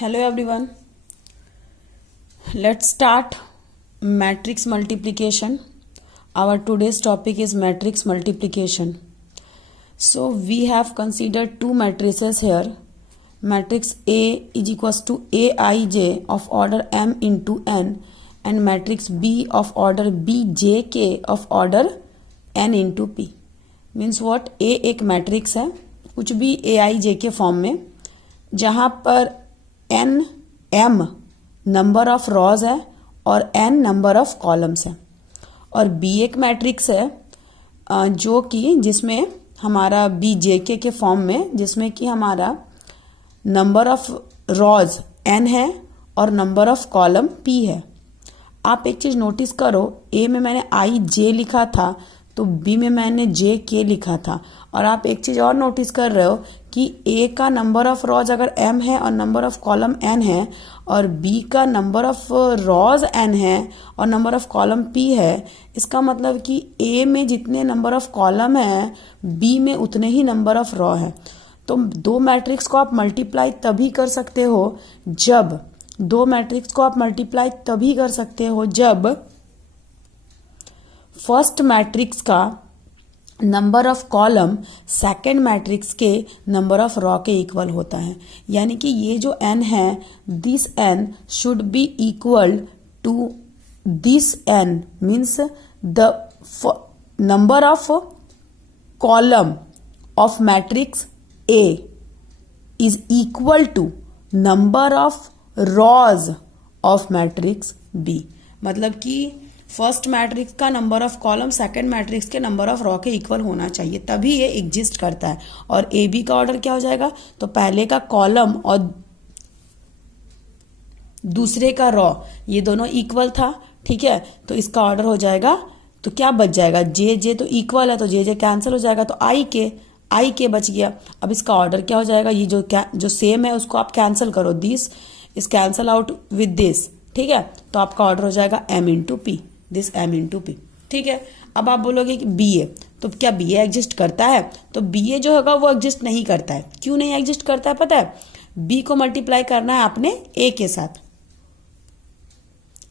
Hello everyone. Let's start matrix multiplication. Our today's topic is matrix multiplication. So we have considered two matrices here. Matrix A is equals to Aij of order m into n and matrix B of order Bjk of order n into p. Means what? A एक matrix है कुछ भी Aij के form में जहाँ पर n m number of rows है और n नंबर ऑफ कॉलम्स है और b एक मैट्रिक्स है जो कि जिसमें हमारा bjk के फॉर्म में जिसमें कि हमारा नंबर ऑफ रॉज n है और नंबर ऑफ कॉलम p है। आप एक चीज नोटिस करो, a में मैंने i j लिखा था तो b में मैंने j k लिखा था। और आप एक चीज और नोटिस कर रहे हो कि a का नंबर ऑफ रॉज अगर m है और नंबर ऑफ कॉलम n है और b का नंबर ऑफ रॉज n है और नंबर ऑफ कॉलम p है, इसका मतलब कि a में जितने नंबर ऑफ कॉलम है b में उतने ही नंबर ऑफ रॉ है। तो दो मैट्रिक्स को आप मल्टीप्लाई तभी कर सकते हो जब फर्स्ट मैट्रिक्स का number of column second matrix के नंबर ऑफ रॉ के इक्वल होता है। यानी कि ये जो n है, this n should be equal to this n means the number of column of matrix A is equal to number of rows of matrix B। मतलब कि फर्स्ट मैट्रिक्स का number of column second matrix के number of row के equal होना चाहिए, तभी ये exist करता है। और ए बी का ऑर्डर क्या हो जाएगा? तो पहले का कॉलम और दूसरे का रॉ ये दोनों इक्वल था, ठीक है, तो इसका ऑर्डर हो जाएगा। तो क्या बच जाएगा? जे जे तो इक्वल है तो जे जे कैंसिल हो जाएगा, तो आई के बच गया। अब इसका ऑर्डर क्या हो जाएगा? ये जो सेम है उसको आप कैंसिल करो, this is cancel out with this, ठीक है, तो आपका ऑर्डर हो जाएगा m into P, this m into P, ठीक है। अब आप बोलोगे कि बी ए, तो क्या बी ए एग्जिस्ट करता है? तो बी ए जो होगा वो एग्जिस्ट नहीं करता है। क्यों नहीं एग्जिस्ट करता है पता है? बी को मल्टीप्लाई करना है आपने ए के साथ।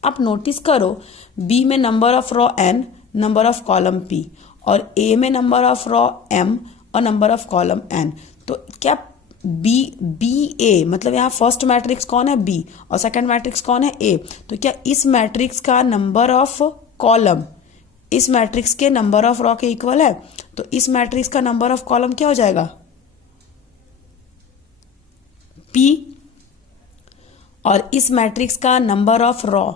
आप नोटिस करो, बी में number of raw n, number of column p और ए में नंबर ऑफ रॉ m और नंबर ऑफ कॉलम n। तो क्या बी ए मतलब यहाँ फर्स्ट मैट्रिक्स कौन है? बी और सेकंड मैट्रिक्स कौन है? ए। तो क्या इस मैट्रिक्स का नंबर ऑफ कॉलम इस मैट्रिक्स के नंबर ऑफ रॉ के इक्वल है? तो इस मैट्रिक्स का नंबर ऑफ कॉलम क्या हो जाएगा? पी। और इस मैट्रिक्स का नंबर ऑफ रॉ,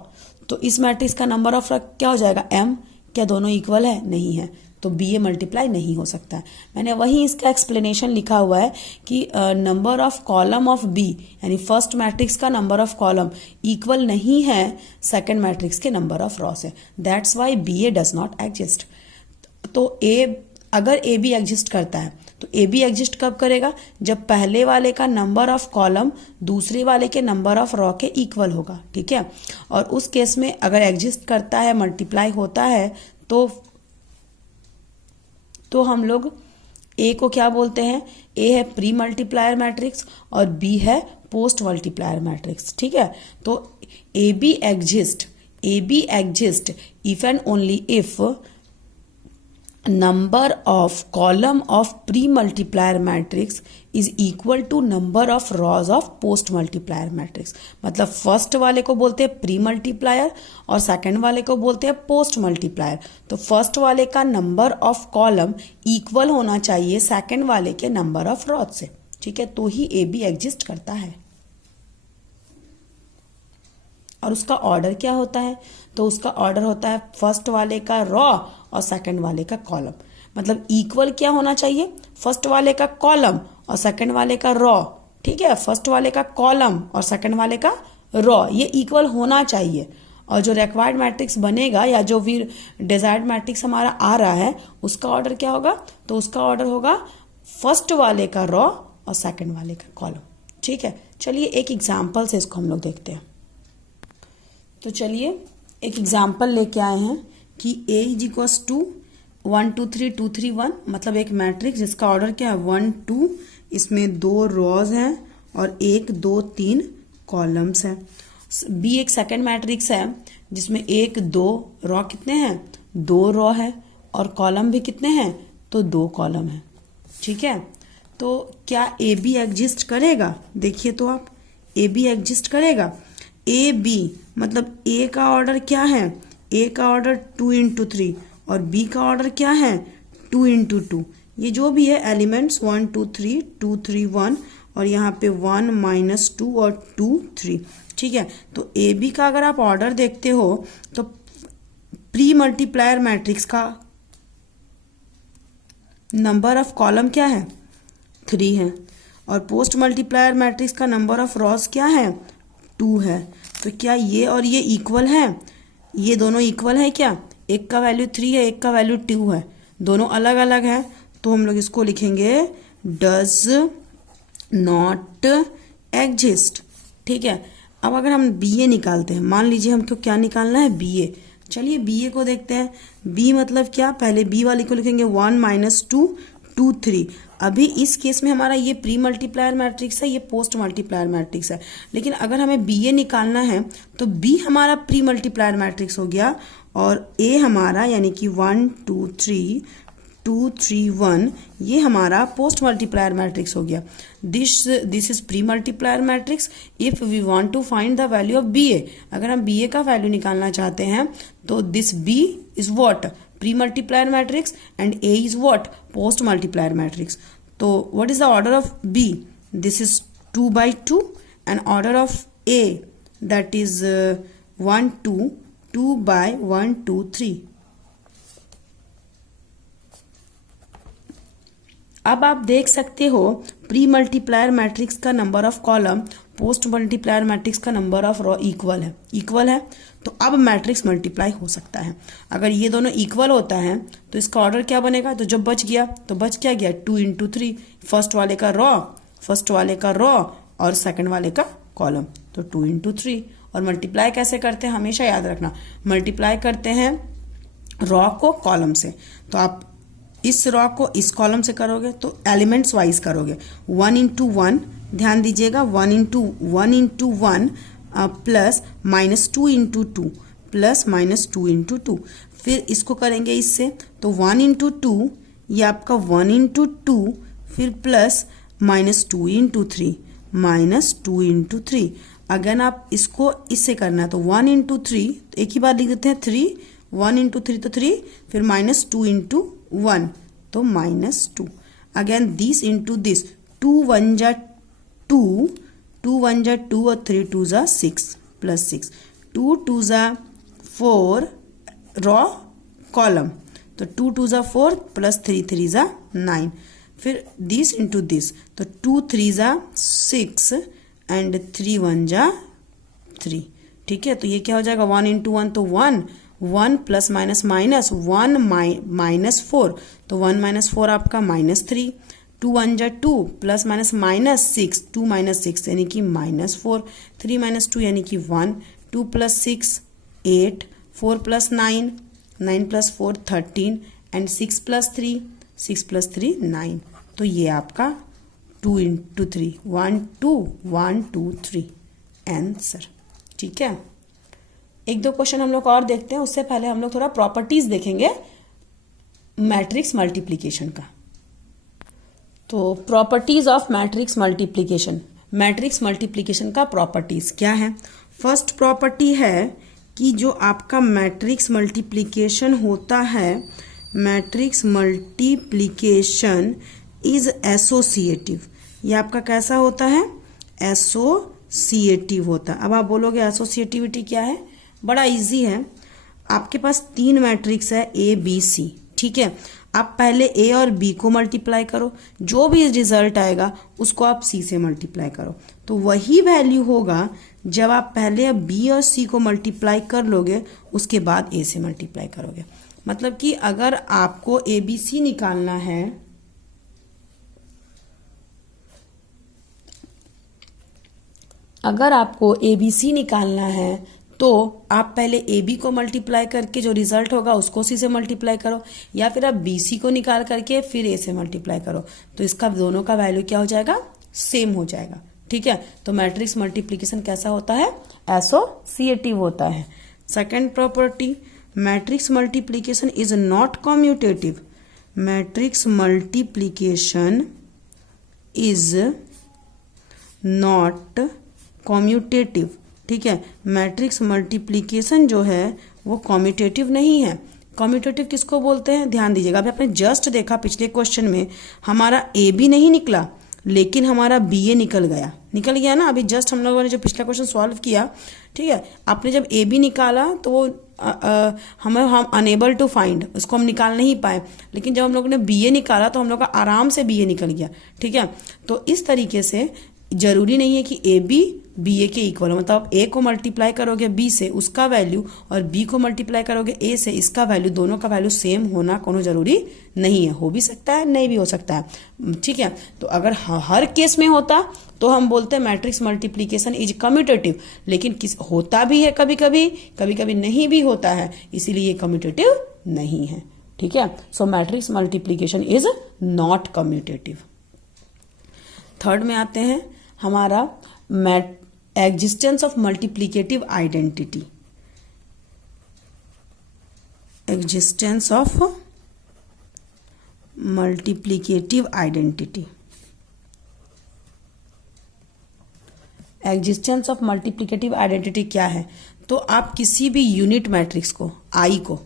तो इस मैट्रिक्स का नंबर ऑफ रॉ क्या हो जाएगा? एम। क्या दोनों इक्वल है? नहीं है, तो बी ए मल्टीप्लाई नहीं हो सकता है। मैंने वही इसका एक्सप्लेनेशन लिखा हुआ है कि number of column of B यानी फर्स्ट मैट्रिक्स का नंबर ऑफ कॉलम इक्वल नहीं है सेकंड मैट्रिक्स के नंबर ऑफ रॉ से, that's why B A does not exist. तो अगर ए बी एग्जिस्ट करता है तो ए बी एग्जिस्ट कब करेगा? जब पहले वाले का नंबर ऑफ कॉलम दूसरे वाले के नंबर ऑफ रॉ के इक्वल होगा, ठीक है। और उस केस में अगर एग्जिस्ट करता है, मल्टीप्लाई होता है, तो हम लोग ए को क्या बोलते हैं? ए है प्री मल्टीप्लायर मैट्रिक्स और बी है पोस्ट मल्टीप्लायर मैट्रिक्स, ठीक है। तो A B exist if and only if number of column of pre multiplier matrix is equal to number of rows of post multiplier matrix. मतलब first वाले को बोलते हैं प्री मल्टीप्लायर और सेकंड वाले को बोलते हैं पोस्ट मल्टीप्लायर। तो फर्स्ट वाले का नंबर ऑफ कॉलम इक्वल होना चाहिए सेकंड वाले के नंबर ऑफ रॉज से, ठीक है, तो ही ए बी एग्जिस्ट करता है। और उसका ऑर्डर क्या होता है? तो उसका ऑर्डर होता है फर्स्ट वाले का रॉ और सेकंड वाले का कॉलम। मतलब इक्वल क्या होना चाहिए? फर्स्ट वाले का कॉलम और सेकंड वाले का रॉ, ठीक है, फर्स्ट वाले का कॉलम और सेकंड वाले का रॉ, ये इक्वल होना चाहिए। और जो रिक्वायर्ड मैट्रिक्स बनेगा या जो भी डिजायर्ड मैट्रिक्स हमारा आ रहा है उसका ऑर्डर क्या होगा? तो उसका ऑर्डर होगा फर्स्ट वाले का रॉ और सेकंड वाले का कॉलम, ठीक है। चलिए एक एग्जाम्पल से इसको हम लोग देखते हैं। तो चलिए एक एग्जाम्पल लेके आए हैं कि A इज इक्वल्स टू 1 2 3 2 3 1, मतलब एक मैट्रिक्स जिसका ऑर्डर क्या है? 1 2, इसमें 2 रॉज हैं और 1 2 3 कॉलम्स है। बी एक सेकंड मैट्रिक्स है जिसमें 1 2 रॉ कितने हैं, 2 रॉ है, और कॉलम भी कितने हैं, तो 2 कॉलम है। ठीक है, तो क्या ए बी एग्जिस्ट करेगा? देखिए तो आप, ए बी एग्जिस्ट करेगा। ए बी मतलब ए का ऑर्डर क्या है, ए का ऑर्डर 2 × 3 और बी का ऑर्डर क्या है, 2 × 2। ये जो भी है एलिमेंट्स 1 2 3 2 3 1 और यहाँ पे 1 -2 और 2 3। ठीक है, तो ए बी का अगर आप ऑर्डर देखते हो तो प्री मल्टीप्लायर मैट्रिक्स का नंबर ऑफ कॉलम क्या है, 3 है, और पोस्ट मल्टीप्लायर मैट्रिक्स का नंबर ऑफ रॉस क्या है, 2 है। तो क्या ये और ये इक्वल है? ये दोनों इक्वल है क्या? एक का वैल्यू 3 है, एक का वैल्यू 2 है, दोनों अलग अलग है, तो हम लोग इसको लिखेंगे डज नॉट एग्जिस्ट। ठीक है, अब अगर हम बी ए निकालते हैं, मान लीजिए हमको क्या निकालना है, बी ए। चलिए बी ए को देखते हैं। बी मतलब क्या, पहले बी वाले को लिखेंगे 1 -2 2 3। अभी इस केस में हमारा ये प्री मल्टीप्लायर मैट्रिक्स है, ये पोस्ट मल्टीप्लायर मैट्रिक्स है, लेकिन अगर हमें बी ए निकालना है तो बी हमारा प्री मल्टीप्लायर मैट्रिक्स हो गया और ए हमारा यानी कि 1 2 3 2 3 1 ये हमारा पोस्ट मल्टीप्लायर मैट्रिक्स हो गया। This is pre multiplier matrix if we want to find the value of B A. अगर हम बी ए का वैल्यू निकालना चाहते हैं तो this B is what, pre multiplier matrix, and A is what, post multiplier matrix. तो what is the order of B? This is 2/2 and order of A that is 1 2 2/1 2 3। अब आप देख सकते हो प्री मल्टीप्लायर मैट्रिक्स का number of column post multiplier matrix का number of raw equal है, तो अब मैट्रिक्स मल्टीप्लाई हो सकता है। अगर ये दोनों इक्वल होता है तो इसका ऑर्डर क्या बनेगा? तो जब बच गया तो बच क्या गया, 2 × 3, फर्स्ट वाले का रॉ और सेकंड वाले का कॉलम, तो 2 × 3। और मल्टीप्लाई कैसे करते हैं, हमेशा याद रखना, मल्टीप्लाई करते हैं रॉ को कॉलम से। तो आप इस रॉ को इस कॉलम से करोगे तो एलिमेंट्स वाइज करोगे, 1 × 1, ध्यान दीजिएगा, 1 × 1 प्लस -2 × 2 प्लस -2 × 2। फिर इसको करेंगे इससे, तो 1 × 2 ये आपका 1 × 2 फिर प्लस -2 × 3 -2 × 3। अगर आप इसको इससे करना है तो 1 × 3, तो एक ही बार लिख देते हैं 3, 1 × 3 तो 3, फिर -2 × 1 तो -2। अगेन दिस इंटू दिस, 2 1 जा 2, 2 1 जा 2 और 3 2 जा 6 प्लस 6, 2 2 जा 4 रॉ कॉलम, तो 2 2 जा 4 प्लस 3 3 जा 9। फिर दिस इंटू दिस, तो 2 3 जा 6 एंड 3 1 जा 3। ठीक है, तो ये क्या हो जाएगा, 1 × 1 तो 1 प्लस माइनस माइनस 1 -4, तो 1 - 4 आपका -3, 2 1 जा 2 प्लस माइनस -6, 2 - 6 यानी कि -4, 3 - 2 यानी कि 1, 2 + 6 8, 4 + 9, 9 + 4 13 एंड 6 + 3, 6 + 3 9। तो ये आपका 2 × 3 1 2 1 2 3 आंसर। ठीक है, एक दो क्वेश्चन हम लोग और देखते हैं, उससे पहले हम लोग थोड़ा प्रॉपर्टीज देखेंगे मैट्रिक्स मल्टीप्लिकेशन का। तो properties of matrix multiplication, matrix multiplication का प्रॉपर्टीज क्या है? फर्स्ट प्रॉपर्टी है कि जो आपका मैट्रिक्स मल्टीप्लिकेशन होता है, मैट्रिक्स मल्टीप्लिकेशन इज एसोसिएटिव। ये आपका कैसा होता है? एसोसिएटिव होता है। अब आप बोलोगे एसोसिएटिविटी क्या है? बड़ा इजी है। आपके पास 3 मैट्रिक्स है ए बी सी, ठीक है। आप पहले ए और बी को मल्टीप्लाई करो, जो भी रिजल्ट आएगा उसको आप सी से मल्टीप्लाई करो, तो वही वैल्यू होगा जब आप पहले बी और सी को मल्टीप्लाई कर लोगे, उसके बाद ए से मल्टीप्लाई करोगे। मतलब कि अगर आपको ए बी सी निकालना है, अगर आपको ए बी सी निकालना है तो आप पहले ए बी को मल्टीप्लाई करके जो रिजल्ट होगा उसको सी से मल्टीप्लाई करो, या फिर आप बी सी को निकाल करके फिर ए से मल्टीप्लाई करो, तो इसका दोनों का वैल्यू क्या हो जाएगा? सेम हो जाएगा। ठीक है, तो मैट्रिक्स मल्टीप्लीकेशन कैसा होता है, एसोसिएटिव होता है। Second property, matrix multiplication is not commutative. Matrix multiplication is not commutative. ठीक है, मैट्रिक्स मल्टीप्लीकेशन जो है वो कम्यूटेटिव नहीं है। कम्यूटेटिव किसको बोलते हैं, ध्यान दीजिएगा। अभी आपने जस्ट देखा पिछले क्वेश्चन में हमारा ए बी नहीं निकला, लेकिन हमारा बी ए निकल गया ना। अभी जस्ट हम लोगों ने जो पिछला क्वेश्चन सॉल्व किया, ठीक है, आपने जब ए बी निकाला तो वो हम अनेबल टू फाइंड, उसको हम निकाल नहीं पाए, लेकिन जब हम लोगों ने बी ए निकाला तो हम लोग का आराम से बी ए निकल गया। ठीक है, तो इस तरीके से जरूरी नहीं है कि ए बी बी ए के इक्वल हो, मतलब ए को मल्टीप्लाई करोगे बी से उसका वैल्यू और बी को मल्टीप्लाई करोगे ए से इसका वैल्यू, दोनों का वैल्यू सेम होना कोनो जरूरी नहीं है। हो भी सकता है, नहीं भी हो सकता है। ठीक है, तो अगर हर केस में होता तो हम बोलते हैं मैट्रिक्स मल्टीप्लीकेशन इज कम्यूटेटिव, लेकिन होता भी है कभी कभी नहीं भी होता है, इसीलिए ये कम्यूटेटिव नहीं है। ठीक है, so matrix multiplication is not commutative. Third में आते हैं हमारा existence of multiplicative identity. Existence of multiplicative identity. Existence of multiplicative identity क्या है, तो आप किसी भी यूनिट मैट्रिक्स को आई को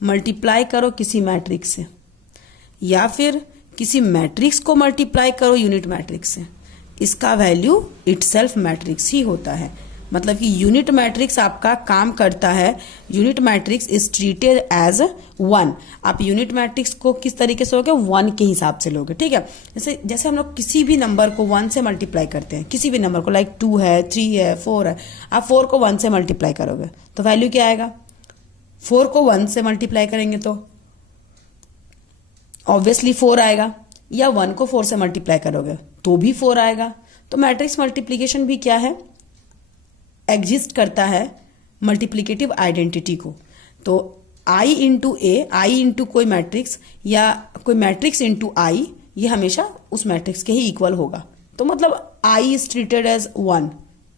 मल्टीप्लाई करो किसी मैट्रिक्स से, या फिर किसी मैट्रिक्स को मल्टीप्लाई करो यूनिट मैट्रिक्स से, इसका वैल्यू इटसेल्फ मैट्रिक्स ही होता है। मतलब कि यूनिट मैट्रिक्स आपका काम करता है, unit matrix is treated as one. आप यूनिट मैट्रिक्स को किस तरीके से लोगे, वन के हिसाब से लोगे। ठीक है, जैसे हम लोग किसी भी नंबर को वन से मल्टीप्लाई करते हैं, किसी भी नंबर को, लाइक 2 है, 3 है, 4 है, आप 4 को 1 से मल्टीप्लाई करोगे तो वैल्यू क्या आएगा, 4 को 1 से मल्टीप्लाई करेंगे तो ऑब्वियसली 4 आएगा, या 1 को 4 से मल्टीप्लाई करोगे तो भी 4 आएगा। तो मैट्रिक्स मल्टीप्लीकेशन भी क्या है, एग्जिस्ट करता है मल्टीप्लीकेटिव आइडेंटिटी को। तो आई इंटू ए, आई इंटू कोई मैट्रिक्स या कोई मैट्रिक्स इंटू आई, ये हमेशा उस मैट्रिक्स के ही इक्वल होगा। तो मतलब आई इज ट्रीटेड एज 1।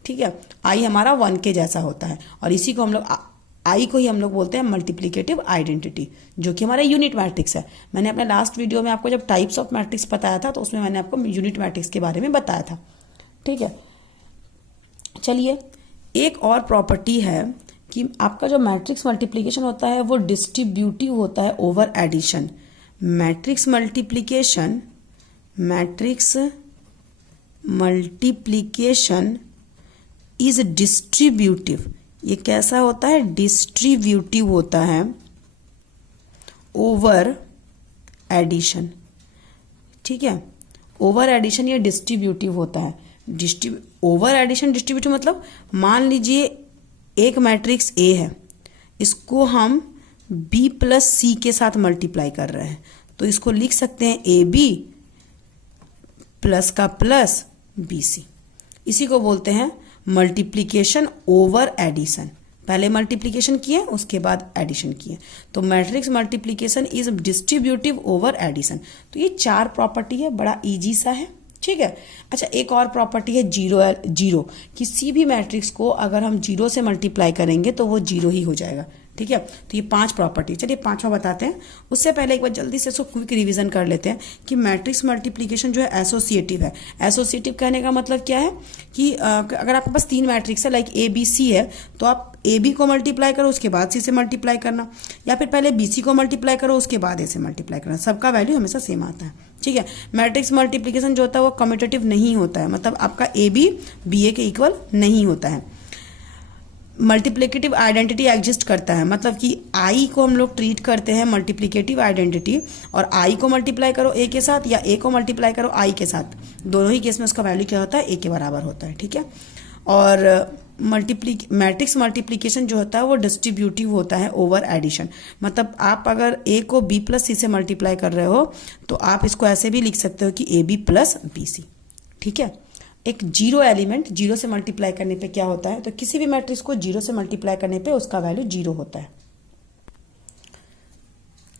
ठीक है, आई हमारा 1 के जैसा होता है, और इसी को हम लोग आई को ही हम लोग बोलते हैं मल्टीप्लीकेटिव आइडेंटिटी, जो कि हमारा यूनिट मैट्रिक्स है। मैंने अपने लास्ट वीडियो में आपको जब टाइप्स ऑफ मैट्रिक्स बताया था तो उसमें मैंने आपको यूनिट मैट्रिक्स के बारे में बताया था। ठीक है, चलिए एक और प्रॉपर्टी है कि आपका जो मैट्रिक्स मल्टीप्लीकेशन होता है वो डिस्ट्रीब्यूटिव होता है over addition. Matrix multiplication is distributive. ये कैसा होता है, डिस्ट्रीब्यूटिव होता है ओवर एडिशन। ठीक है, ओवर एडिशन ये डिस्ट्रीब्यूटिव होता है। ओवर एडिशन डिस्ट्रीब्यूटिव मतलब मान लीजिए एक मैट्रिक्स ए है, इसको हम बी प्लस सी के साथ मल्टीप्लाई कर रहे हैं, तो इसको लिख सकते हैं ए बी प्लस का प्लस बी सी। इसी को बोलते हैं मल्टीप्लीकेशन ओवर एडिशन। पहले मल्टीप्लीकेशन किए उसके बाद एडिशन किए, तो matrix multiplication is distributive over addition. तो ये 4 प्रॉपर्टी है, बड़ा इजी सा है। ठीक है, अच्छा एक और प्रॉपर्टी है जीरो। किसी भी मैट्रिक्स को अगर हम 0 से मल्टीप्लाई करेंगे तो वो 0 ही हो जाएगा। ठीक है, तो ये 5 प्रॉपर्टी। चलिए 5वां बताते हैं, उससे पहले एक बार जल्दी से इसको क्विक रिवीजन कर लेते हैं कि मैट्रिक्स मल्टीप्लीकेशन जो है एसोसिएटिव है। एसोसिएटिव कहने का मतलब क्या है कि अगर आपके पास 3 मैट्रिक्स है, लाइक ए बी सी है, तो आप ए बी को मल्टीप्लाई करो उसके बाद सी से मल्टीप्लाई करना, या फिर पहले बी सी को मल्टीप्लाई करो उसके बाद ए से मल्टीप्लाई करना, सबका वैल्यू हमेशा सेम आता है। ठीक है, मैट्रिक्स मल्टीप्लीकेशन जो होता है वो कम्यूटेटिव नहीं होता है, मतलब आपका ए बी बी ए के इक्वल नहीं होता है। मल्टीप्लिकेटिव आइडेंटिटी एग्जिस्ट करता है, मतलब कि आई को हम लोग ट्रीट करते हैं मल्टीप्लिकेटिव आइडेंटिटी, और आई को मल्टीप्लाई करो ए के साथ या ए को मल्टीप्लाई करो आई के साथ, दोनों ही केस में उसका वैल्यू क्या होता है, ए के बराबर होता है। ठीक है, और मैट्रिक्स मल्टीप्लिकेशन जो होता है वो डिस्ट्रीब्यूटिव होता है ओवर एडिशन। मतलब आप अगर ए को बी प्लस सी से मल्टीप्लाई कर रहे हो तो आप इसको ऐसे भी लिख सकते हो कि A B plus B C. ठीक है, एक 0 एलिमेंट 0 से मल्टीप्लाई करने पे क्या होता है, तो किसी भी मैट्रिक्स को 0 से मल्टीप्लाई करने पे उसका वैल्यू 0 होता है।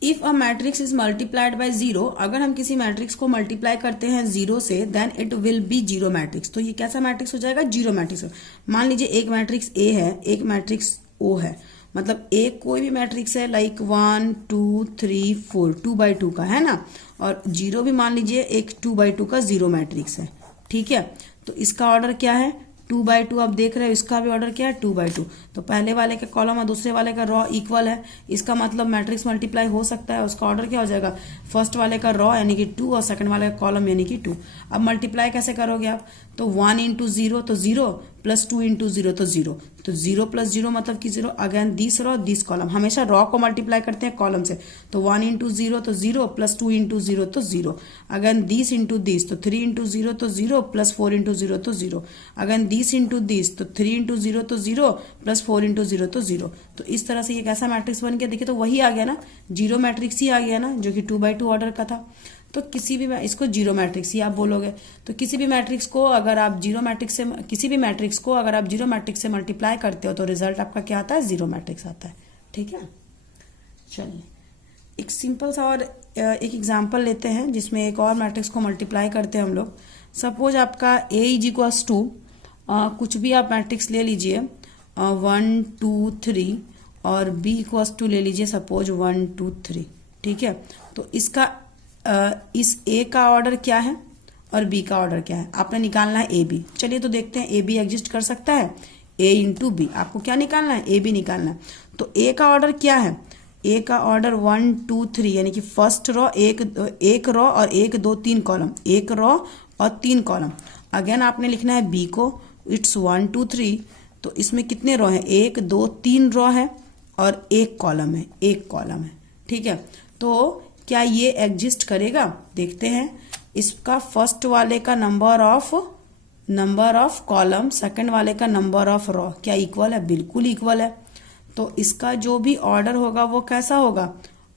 If a matrix is multiplied by zero, अगर हम किसी मैट्रिक्स को मल्टीप्लाई करते हैं जीरो से, then it will be zero matrix. तो ये कैसा मैट्रिक्स हो जाएगा? Zero matrix. मान लीजिए एक मैट्रिक्स ए है, एक मैट्रिक्स ओ है, मतलब एक कोई भी मैट्रिक्स है लाइक 1 2 3 4 2x2 का है ना, और जीरो भी मान लीजिए एक 2x2 का जीरो मैट्रिक्स है, ठीक है। तो इसका ऑर्डर क्या है? 2x2। आप देख रहे हो इसका भी ऑर्डर क्या है? 2x2। तो पहले वाले का कॉलम और दूसरे वाले का रॉ इक्वल है, इसका मतलब मैट्रिक्स मल्टीप्लाई हो सकता है। उसका ऑर्डर क्या हो जाएगा? फर्स्ट वाले का रॉ यानी कि 2 और सेकंड वाले का कॉलम यानी कि 2। अब मल्टीप्लाई कैसे करोगे आप? तो 1 इंटू जीरो तो जीरो, प्लस 2 इंटू जीरो तो जीरो, तो जीरो प्लस जीरो मतलब कि zero. Again this raw this column, हमेशा रॉ को मल्टीप्लाई करते हैं कॉलम से। तो 1 इंटू जीरो तो जीरो, प्लस 2 इंटू जीरो तो zero. Again this into this, तो 3 इंटू जीरो तो जीरो, प्लस 4 इंटू जीरो तो zero. Again this into this, तो 3 इंटू जीरो तो जीरो, प्लस 4 इंटू जीरो तो जीरो। तो इस तरह से ये कैसा मैट्रिक्स बन गया? देखिए तो वही आ गया ना, जीरो मैट्रिक्स ही आ गया ना, जो कि 2x2 ऑर्डर का था। तो किसी भी इसको जीरो मैट्रिक्स ही आप बोलोगे। तो किसी भी मैट्रिक्स को अगर आप जीरो मैट्रिक्स से, किसी भी मैट्रिक्स को अगर आप जीरो मैट्रिक्स से मल्टीप्लाई करते हो तो रिजल्ट आपका क्या आता है? जीरो मैट्रिक्स आता है, ठीक है। चलिए एक सिंपल सा और एक एग्जांपल लेते हैं जिसमें एक और मैट्रिक्स को मल्टीप्लाई करते हैं हम लोग। सपोज आपका A इज इक्वल्स टू कुछ भी आप मैट्रिक्स ले लीजिए 1 2 3 और B इक्वल्स टू ले लीजिए सपोज 1 2 3, ठीक है। तो इसका इस A का ऑर्डर क्या है और B का ऑर्डर क्या है? आपने निकालना है AB। चलिए तो देखते हैं AB एग्जिस्ट कर सकता है? A into B. आपको क्या निकालना है? AB निकालना है। तो A का ऑर्डर क्या है? A का ऑर्डर 1 2 3 यानी कि फर्स्ट रॉ, एक रॉ और 1 2 3 कॉलम, एक रॉ और 3 कॉलम। अगेन आपने लिखना है B को, इट्स 1 2 3। तो इसमें कितने रॉ है? 1 2 3 रॉ है और एक कॉलम है, एक कॉलम है, ठीक है। तो क्या ये एग्जिस्ट करेगा? देखते हैं। इसका फर्स्ट वाले का नंबर ऑफ कॉलम, सेकंड वाले का नंबर ऑफ रॉ क्या इक्वल है? बिल्कुल इक्वल है। तो इसका जो भी ऑर्डर होगा वो कैसा होगा?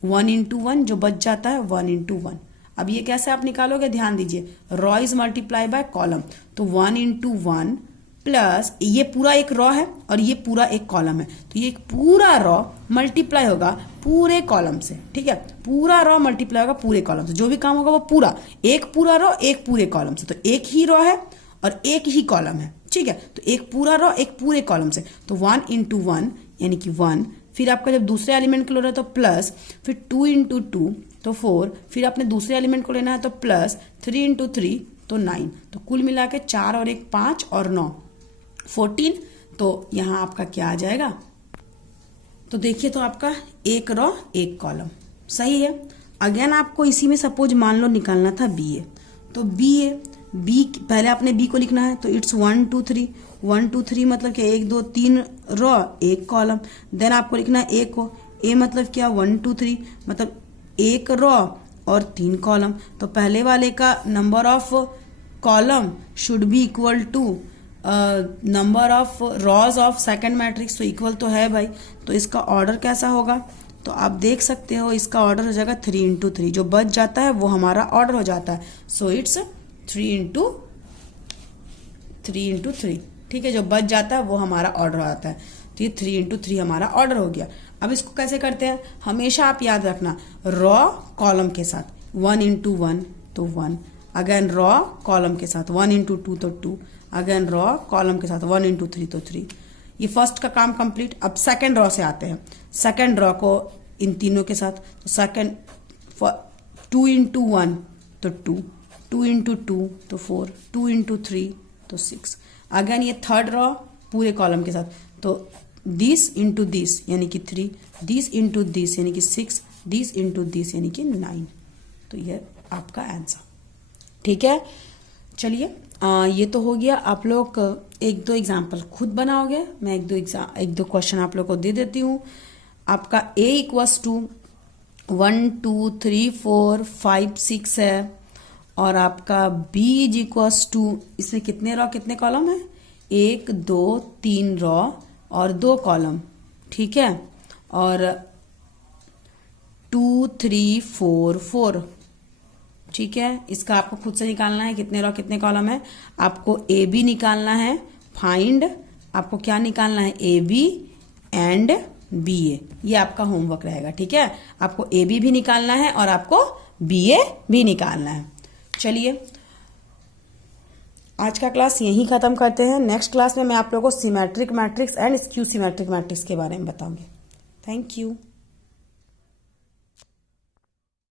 1 इंटू 1, जो बच जाता है 1 इंटू 1। अब ये कैसे आप निकालोगे? ध्यान दीजिए, raw is multiply by column, तो 1 इंटू 1 प्लस ये पूरा एक रॉ है और ये पूरा एक कॉलम है, तो ये पूरा रॉ मल्टीप्लाई होगा पूरे कॉलम से, ठीक है। पूरा रॉ मल्टीप्लाई होगा पूरे कॉलम से, जो भी काम होगा वो पूरा, एक पूरा रॉ एक पूरे कॉलम से। तो एक ही रॉ है और एक ही कॉलम है, ठीक है। तो एक पूरा रॉ एक पूरे कॉलम से, तो 1 इंटू 1 यानी कि 1। फिर आपका जब दूसरे एलिमेंट को लेना है तो प्लस, फिर 2 इंटू 2 तो 4, फिर आपने दूसरे एलिमेंट को लेना है तो प्लस, 3 इंटू 3 तो 9। तो कुल मिला के 4 और 1 5 और 9 14। तो यहां आपका क्या आ जाएगा? तो देखिए तो आपका एक रॉ एक कॉलम, सही है। अगेन आपको इसी में सपोज मान लो निकालना था बी ए, तो बी पहले आपने बी को लिखना है, तो इट्स 1 2 3 1 2 3 मतलब कि 1 2 3 रॉ एक कॉलम। देन आपको लिखना है ए को, ए मतलब क्या? 1 2 3 मतलब एक रॉ और 3 कॉलम। तो पहले वाले का number of column should be equal to number of rows of second matrix, तो इक्वल तो है भाई। तो इसका ऑर्डर कैसा होगा? तो आप देख सकते हो इसका ऑर्डर हो जाएगा 3 इंटू 3, जो बच जाता है वो हमारा ऑर्डर हो जाता है। सो इट्स 3 इंटू 3, ठीक है। जो बच जाता है वो हमारा ऑर्डर हो जाता है। तो ये 3 इंटू 3 हमारा ऑर्डर हो गया। अब इसको कैसे करते हैं? हमेशा आप याद रखना, रॉ कॉलम के साथ 1 इंटू 1 तो 1, अगेन रॉ कॉलम के साथ 1 इंटू 2 तो 2, अगेन रॉ कॉलम के साथ 1 इंटू 3 तो 3। ये फर्स्ट का काम कंप्लीट। अब सेकंड रॉ से आते हैं। सेकंड रॉ को इन तीनों के साथ, तो सेकंड 2 इंटू 1 तो 2, 2 इंटू 2 तो 4, 2 इंटू 3 तो 6। अगेन ये थर्ड रॉ पूरे कॉलम के साथ, तो दिस इंटू दिस यानी कि 3, दिस इंटू दिस यानी कि 6, दिस इंटू दिस यानी कि 9। तो ये आपका आंसर, ठीक है। चलिए ये तो हो गया। आप लोग एक दो एग्जाम्पल खुद बनाओगे, मैं एक दो क्वेश्चन आप लोग को दे देती हूँ। आपका a इक्वल्स टू 1 2 3 4 5 6 है, और आपका b इज इक्वल्स टू, इसमें कितने रॉ कितने कॉलम है? 1 2 3 रॉ और 2 कॉलम, ठीक है। और 2 3 4 4, ठीक है। इसका आपको खुद से निकालना है कितने रॉ कितने कॉलम है। आपको ए बी निकालना है। फाइंड, आपको क्या निकालना है? ए बी एंड बी ए, ये आपका होमवर्क रहेगा। ठीक है, आपको ए बी भी निकालना है और आपको बी ए भी निकालना है। चलिए आज का क्लास यहीं खत्म करते हैं। नेक्स्ट क्लास में मैं आप लोगों को symmetric matrix and skew symmetric matrix के बारे में बताऊंगी। Thank you.